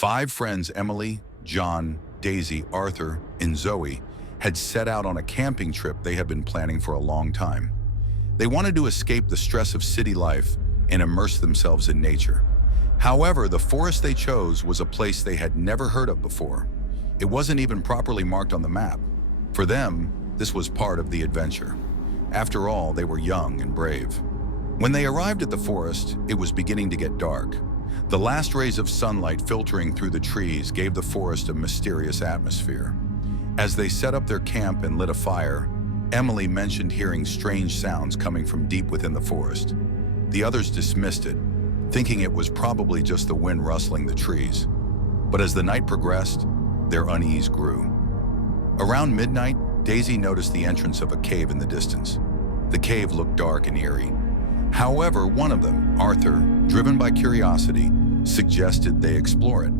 Five friends, Emily, John, Daisy, Arthur, and Zoe, had set out on a camping trip they had been planning for a long time. They wanted to escape the stress of city life and immerse themselves in nature. However, the forest they chose was a place they had never heard of before. It wasn't even properly marked on the map. For them, this was part of the adventure. After all, they were young and brave. When they arrived at the forest, it was beginning to get dark. The last rays of sunlight filtering through the trees gave the forest a mysterious atmosphere. As they set up their camp and lit a fire, Emily mentioned hearing strange sounds coming from deep within the forest. The others dismissed it, thinking it was probably just the wind rustling the trees. But as the night progressed, their unease grew. Around midnight, Daisy noticed the entrance of a cave in the distance. The cave looked dark and eerie. However, one of them, Arthur, driven by curiosity, suggested they explore it.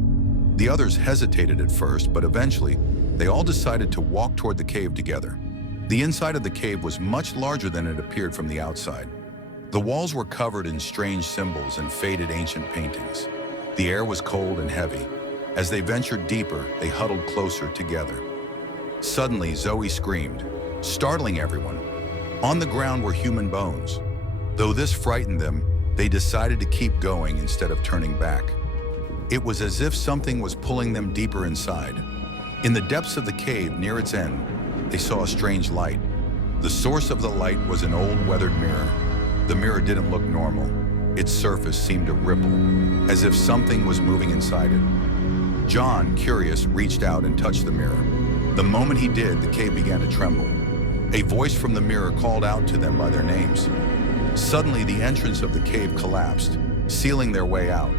The others hesitated at first, but eventually, they all decided to walk toward the cave together. The inside of the cave was much larger than it appeared from the outside. The walls were covered in strange symbols and faded ancient paintings. The air was cold and heavy. As they ventured deeper, they huddled closer together. Suddenly, Zoe screamed, startling everyone. On the ground were human bones. Though this frightened them, they decided to keep going instead of turning back. It was as if something was pulling them deeper inside. In the depths of the cave, near its end, they saw a strange light. The source of the light was an old weathered mirror. The mirror didn't look normal. Its surface seemed to ripple, as if something was moving inside it. John, curious, reached out and touched the mirror. The moment he did, the cave began to tremble. A voice from the mirror called out to them by their names. Suddenly, the entrance of the cave collapsed, sealing their way out.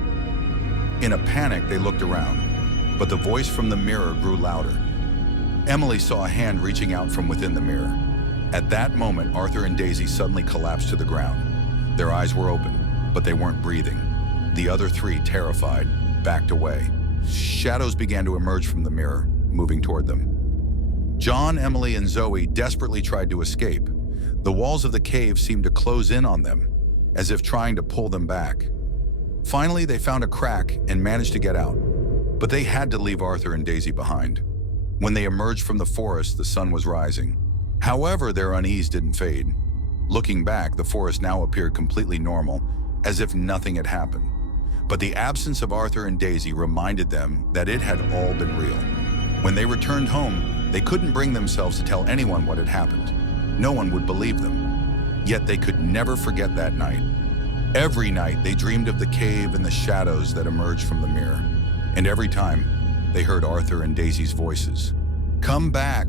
In a panic, they looked around, but the voice from the mirror grew louder. Emily saw a hand reaching out from within the mirror. At that moment, Arthur and Daisy suddenly collapsed to the ground. Their eyes were open, but they weren't breathing. The other three, terrified, backed away. Shadows began to emerge from the mirror, moving toward them. John, Emily, and Zoe desperately tried to escape. The walls of the cave seemed to close in on them, as if trying to pull them back. Finally, they found a crack and managed to get out, but they had to leave Arthur and Daisy behind. When they emerged from the forest, the sun was rising. However, their unease didn't fade. Looking back, the forest now appeared completely normal, as if nothing had happened. But the absence of Arthur and Daisy reminded them that it had all been real. When they returned home, they couldn't bring themselves to tell anyone what had happened. No one would believe them. Yet they could never forget that night. Every night, they dreamed of the cave and the shadows that emerged from the mirror. And every time, they heard Arthur and Daisy's voices. "Come back!